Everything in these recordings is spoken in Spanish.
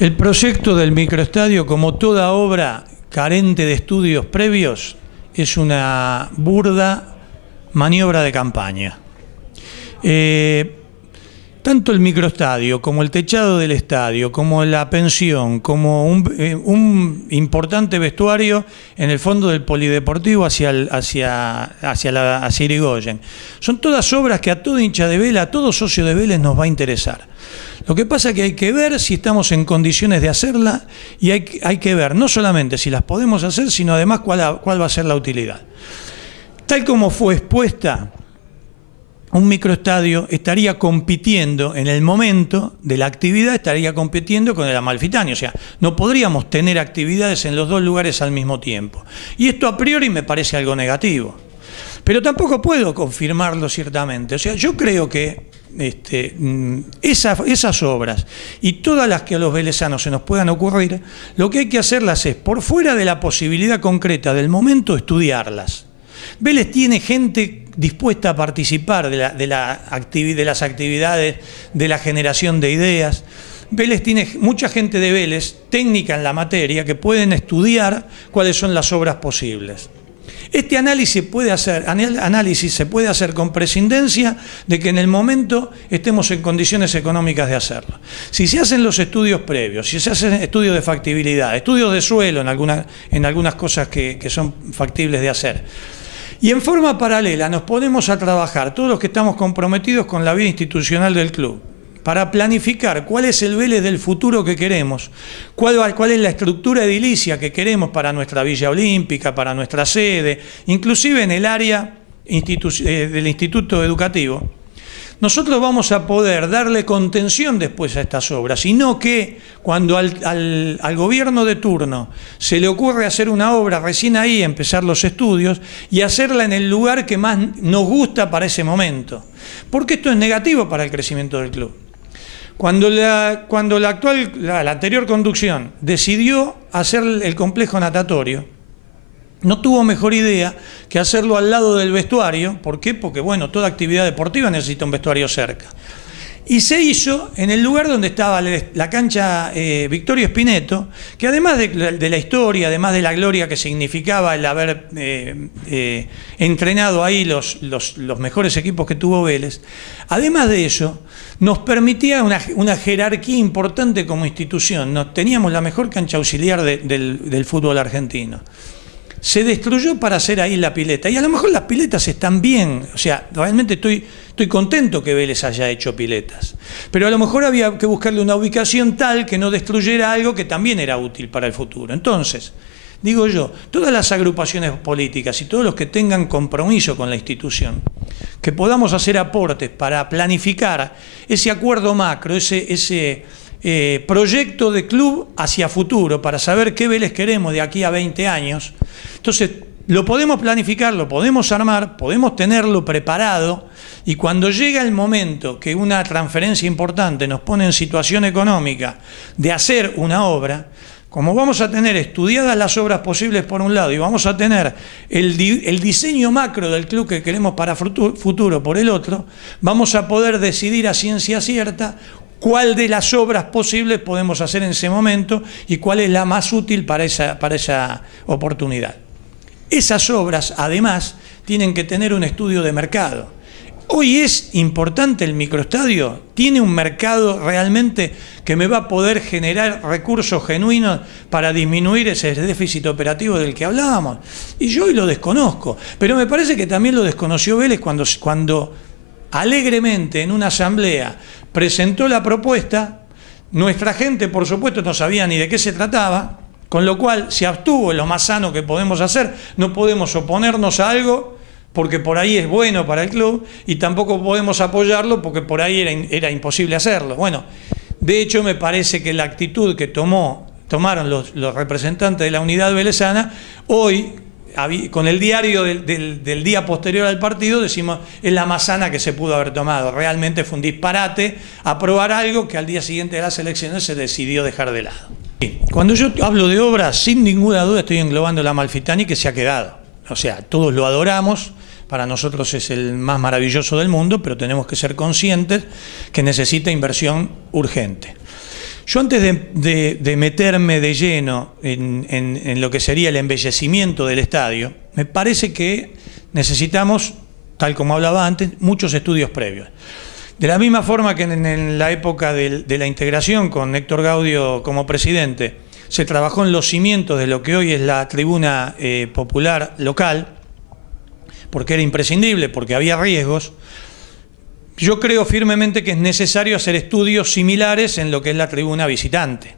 El proyecto del microestadio, como toda obra carente de estudios previos, es una burda maniobra de campaña. Tanto el microestadio, como el techado del estadio, como la pensión, como un importante vestuario en el fondo del polideportivo hacia Irigoyen. Son todas obras que a todo hincha de Vélez, a todo socio de Vélez nos va a interesar. Lo que pasa es que hay que ver si estamos en condiciones de hacerla y hay que ver no solamente si las podemos hacer, sino además cuál va a ser la utilidad. Tal como fue expuesta, un microestadio estaría compitiendo en el momento de la actividad, estaría compitiendo con el Amalfitani. O sea, no podríamos tener actividades en los dos lugares al mismo tiempo. Y esto a priori me parece algo negativo. Pero tampoco puedo confirmarlo ciertamente. O sea, yo creo que esas obras y todas las que a los velezanos se nos puedan ocurrir, lo que hay que hacerlas es, por fuera de la posibilidad concreta del momento, estudiarlas. Vélez tiene gente dispuesta a participar de las actividades, de la generación de ideas. Vélez tiene mucha gente de Vélez, técnica en la materia, que pueden estudiar cuáles son las obras posibles. Este análisis se puede hacer con prescindencia de que en el momento estemos en condiciones económicas de hacerlo. Si se hacen los estudios previos, si se hacen estudios de factibilidad, estudios de suelo en algunas cosas que son factibles de hacer, y en forma paralela nos ponemos a trabajar todos los que estamos comprometidos con la vida institucional del club, para planificar cuál es el Vélez del futuro que queremos, cuál es la estructura edilicia que queremos para nuestra Villa Olímpica, para nuestra sede, inclusive en el área del instituto educativo. Nosotros vamos a poder darle contención después a estas obras, y no que cuando al gobierno de turno se le ocurre hacer una obra, recién ahí empezar los estudios y hacerla en el lugar que más nos gusta para ese momento. Porque esto es negativo para el crecimiento del club. Cuando la anterior conducción decidió hacer el complejo natatorio, no tuvo mejor idea que hacerlo al lado del vestuario. ¿Por qué? Porque, bueno, toda actividad deportiva necesita un vestuario cerca. Y se hizo en el lugar donde estaba la cancha Victorio Espineto, que además de la historia, además de la gloria que significaba el haber entrenado ahí los mejores equipos que tuvo Vélez, además de eso, nos permitía una jerarquía importante como institución. Teníamos la mejor cancha auxiliar del fútbol argentino. Se destruyó para hacer ahí la pileta, y a lo mejor las piletas están bien, o sea, realmente estoy contento que Vélez haya hecho piletas, pero a lo mejor había que buscarle una ubicación tal que no destruyera algo que también era útil para el futuro. Entonces, digo yo, todas las agrupaciones políticas y todos los que tengan compromiso con la institución, que podamos hacer aportes para planificar ese acuerdo macro, ese proyecto de club hacia futuro, para saber qué Vélez queremos de aquí a 20 años. Entonces, lo podemos planificar, lo podemos armar, podemos tenerlo preparado, y cuando llega el momento que una transferencia importante nos pone en situación económica de hacer una obra, como vamos a tener estudiadas las obras posibles por un lado y vamos a tener el diseño macro del club que queremos para futuro por el otro, vamos a poder decidir a ciencia cierta cuál de las obras posibles podemos hacer en ese momento y cuál es la más útil para esa oportunidad. Esas obras, además, tienen que tener un estudio de mercado. Hoy es importante el microestadio, tiene un mercado realmente que me va a poder generar recursos genuinos para disminuir ese déficit operativo del que hablábamos. Y yo hoy lo desconozco, pero me parece que también lo desconoció Vélez cuando alegremente en una asamblea presentó la propuesta. Nuestra gente, por supuesto, no sabía ni de qué se trataba, con lo cual se abstuvo, en lo más sano que podemos hacer. No podemos oponernos a algo porque por ahí es bueno para el club, y tampoco podemos apoyarlo porque por ahí era imposible hacerlo. Bueno, de hecho me parece que la actitud que tomaron los representantes de la unidad velezana, hoy, con el diario del día posterior al partido, decimos, es la más sana que se pudo haber tomado. Realmente fue un disparate aprobar algo que al día siguiente de las elecciones se decidió dejar de lado. Cuando yo hablo de obras, sin ninguna duda estoy englobando la Amalfitani, que se ha quedado. O sea, todos lo adoramos, para nosotros es el más maravilloso del mundo, pero tenemos que ser conscientes que necesita inversión urgente. Yo antes de meterme de lleno en lo que sería el embellecimiento del estadio, me parece que necesitamos, tal como hablaba antes, muchos estudios previos. De la misma forma que en la época de la integración con Héctor Gaudio como presidente, se trabajó en los cimientos de lo que hoy es la tribuna popular local, porque era imprescindible, porque había riesgos. Yo creo firmemente que es necesario hacer estudios similares en lo que es la tribuna visitante.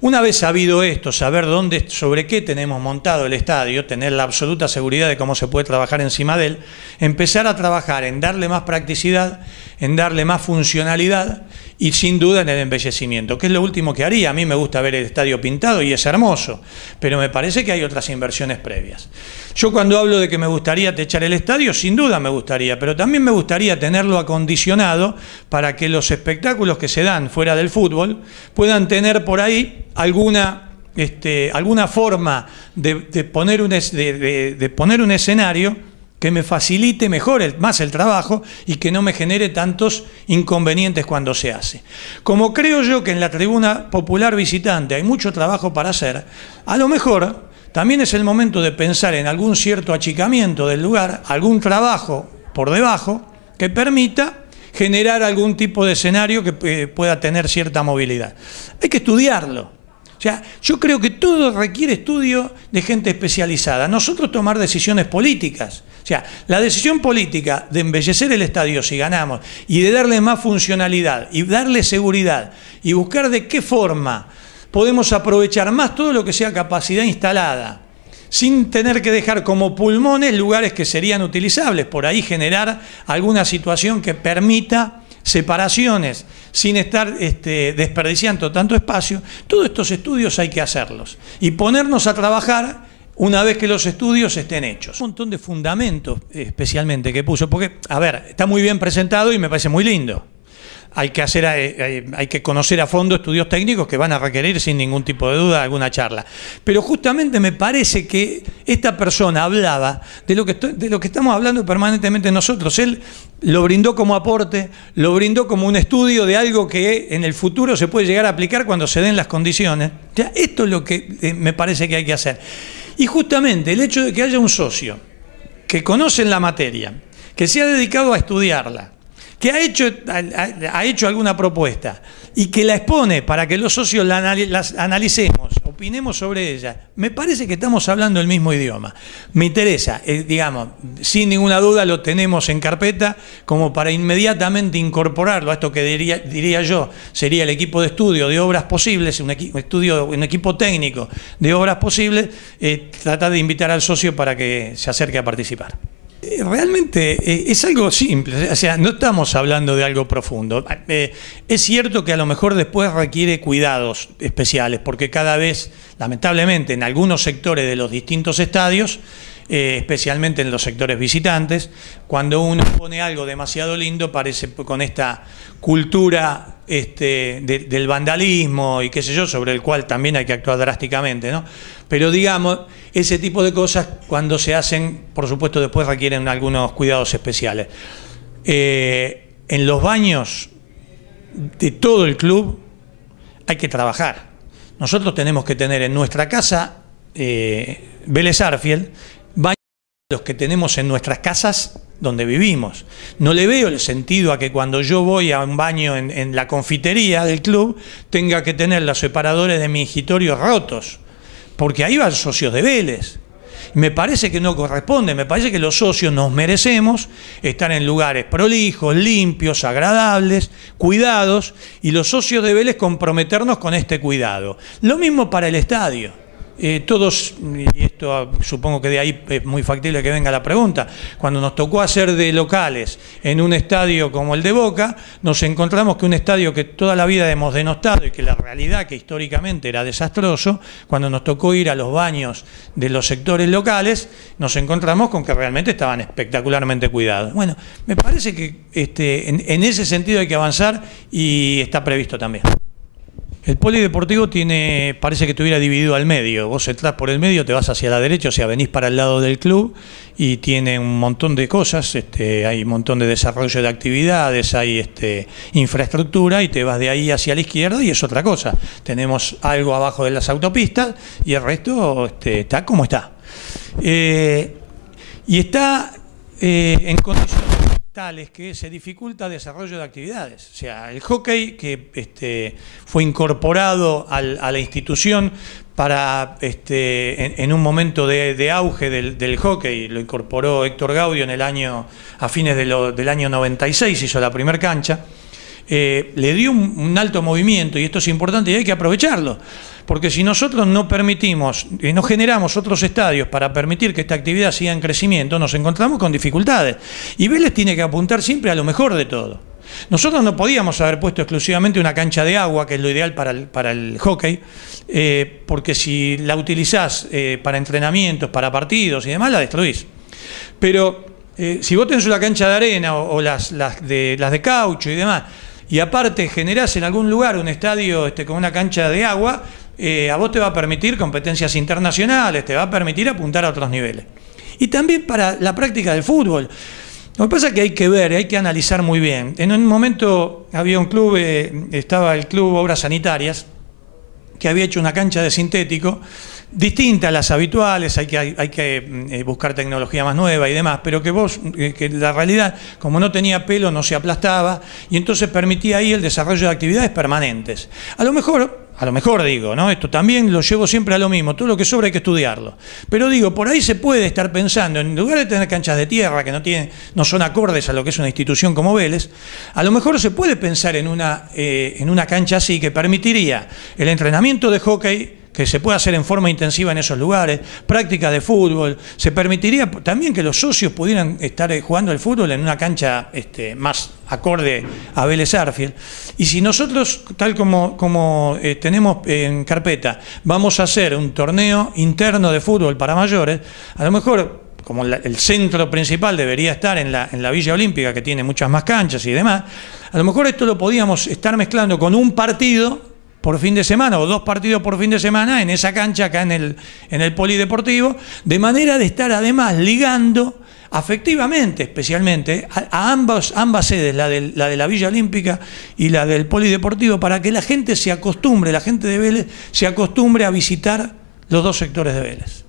Una vez sabido esto, saber sobre qué tenemos montado el estadio, tener la absoluta seguridad de cómo se puede trabajar encima de él, empezar a trabajar en darle más practicidad, en darle más funcionalidad y sin duda en el embellecimiento, que es lo último que haría. A mí me gusta ver el estadio pintado y es hermoso, pero me parece que hay otras inversiones previas. Yo cuando hablo de que me gustaría techar el estadio, sin duda me gustaría, pero también me gustaría tenerlo acondicionado para que los espectáculos que se dan fuera del fútbol puedan tener por ahí alguna forma de poner un escenario que me facilite más el trabajo y que no me genere tantos inconvenientes cuando se hace. Como creo yo que en la tribuna popular visitante hay mucho trabajo para hacer, a lo mejor también es el momento de pensar en algún cierto achicamiento del lugar, algún trabajo por debajo que permita generar algún tipo de escenario que pueda tener cierta movilidad. Hay que estudiarlo. O sea, yo creo que todo requiere estudio de gente especializada. Nosotros tomar decisiones políticas. O sea, la decisión política de embellecer el estadio si ganamos y de darle más funcionalidad y darle seguridad y buscar de qué forma podemos aprovechar más todo lo que sea capacidad instalada, sin tener que dejar como pulmones lugares que serían utilizables, por ahí generar alguna situación que permita separaciones sin estar desperdiciando tanto espacio. Todos estos estudios hay que hacerlos y ponernos a trabajar una vez que los estudios estén hechos. Un montón de fundamentos especialmente que puso, porque, a ver, está muy bien presentado y me parece muy lindo. Hay que conocer a fondo estudios técnicos que van a requerir sin ningún tipo de duda alguna charla. Pero justamente me parece que esta persona hablaba de lo que estamos hablando permanentemente nosotros. Él lo brindó como aporte, lo brindó como un estudio de algo que en el futuro se puede llegar a aplicar cuando se den las condiciones. O sea, esto es lo que me parece que hay que hacer. Y justamente el hecho de que haya un socio que conoce la materia, que se ha dedicado a estudiarla, que ha hecho alguna propuesta y que la expone para que los socios la analicemos, opinemos sobre ella, me parece que estamos hablando el mismo idioma. Me interesa, digamos, sin ninguna duda lo tenemos en carpeta como para inmediatamente incorporarlo a esto que diría yo, sería el equipo de estudio de obras posibles, un equipo técnico de obras posibles, tratar de invitar al socio para que se acerque a participar. Realmente es algo simple, o sea, no estamos hablando de algo profundo. Es cierto que a lo mejor después requiere cuidados especiales, porque cada vez, lamentablemente, en algunos sectores de los distintos estadios, especialmente en los sectores visitantes, cuando uno pone algo demasiado lindo, parece con esta cultura del vandalismo y qué sé yo, sobre el cual también hay que actuar drásticamente, ¿no? Pero digamos, ese tipo de cosas cuando se hacen, por supuesto, después requieren algunos cuidados especiales. En los baños de todo el club hay que trabajar. Nosotros tenemos que tener en nuestra casa, Vélez Sarsfield, baños los que tenemos en nuestras casas donde vivimos. No le veo el sentido a que cuando yo voy a un baño en la confitería del club tenga que tener los separadores de mingitorios rotos, porque ahí van socios de Vélez. Me parece que no corresponde, me parece que los socios nos merecemos estar en lugares prolijos, limpios, agradables, cuidados, y los socios de Vélez comprometernos con este cuidado. Lo mismo para el estadio. Todos, y esto supongo que de ahí es muy factible que venga la pregunta, cuando nos tocó hacer de locales en un estadio como el de Boca, nos encontramos que un estadio que toda la vida hemos denostado y que la realidad que históricamente era desastroso, cuando nos tocó ir a los baños de los sectores locales, nos encontramos con que realmente estaban espectacularmente cuidados. Bueno, me parece que en ese sentido hay que avanzar y está previsto también. El polideportivo parece que estuviera dividido al medio. Vos entrás por el medio, te vas hacia la derecha, o sea, venís para el lado del club y tiene un montón de cosas, hay un montón de desarrollo de actividades, hay infraestructura, y te vas de ahí hacia la izquierda y es otra cosa. Tenemos algo abajo de las autopistas y el resto está como está. Y está en condiciones tales que se dificulta el desarrollo de actividades. O sea, el hockey, que fue incorporado a la institución para en un momento de auge del hockey, lo incorporó Héctor Gaudio a fines del año 96, hizo la primera cancha, le dio un alto movimiento, y esto es importante y hay que aprovecharlo. Porque si nosotros no permitimos, no generamos otros estadios para permitir que esta actividad siga en crecimiento, nos encontramos con dificultades. Y Vélez tiene que apuntar siempre a lo mejor de todo. Nosotros no podíamos haber puesto exclusivamente una cancha de agua, que es lo ideal para el hockey, porque si la utilizás para entrenamientos, para partidos y demás, la destruís. Pero si vos tenés una cancha de arena o las de caucho y demás, y aparte generás en algún lugar un estadio con una cancha de agua, a vos te va a permitir competencias internacionales, te va a permitir apuntar a otros niveles. Y también para la práctica del fútbol. Lo que pasa es que hay que ver, hay que analizar muy bien. En un momento había un club, estaba el Club Obras Sanitarias, que había hecho una cancha de sintético, distinta a las habituales, hay que buscar tecnología más nueva y demás, pero que la realidad, como no tenía pelo, no se aplastaba, y entonces permitía ahí el desarrollo de actividades permanentes. A lo mejor digo, ¿no? Esto también lo llevo siempre a lo mismo, todo lo que sobra hay que estudiarlo. Pero digo, por ahí se puede estar pensando, en lugar de tener canchas de tierra que no son acordes a lo que es una institución como Vélez, a lo mejor se puede pensar en una cancha así que permitiría el entrenamiento de hockey, que se puede hacer en forma intensiva en esos lugares, práctica de fútbol, se permitiría también que los socios pudieran estar jugando el fútbol en una cancha más acorde a Vélez Sarsfield. Y si nosotros, tal como tenemos en carpeta, vamos a hacer un torneo interno de fútbol para mayores, a lo mejor, como el centro principal debería estar en la Villa Olímpica, que tiene muchas más canchas y demás, a lo mejor esto lo podíamos estar mezclando con un partido por fin de semana o 2 partidos por fin de semana en esa cancha acá en el polideportivo, de manera de estar además ligando afectivamente, especialmente a ambas sedes, la de la Villa Olímpica y la del polideportivo, para que la gente se acostumbre, la gente de Vélez se acostumbre a visitar los dos sectores de Vélez.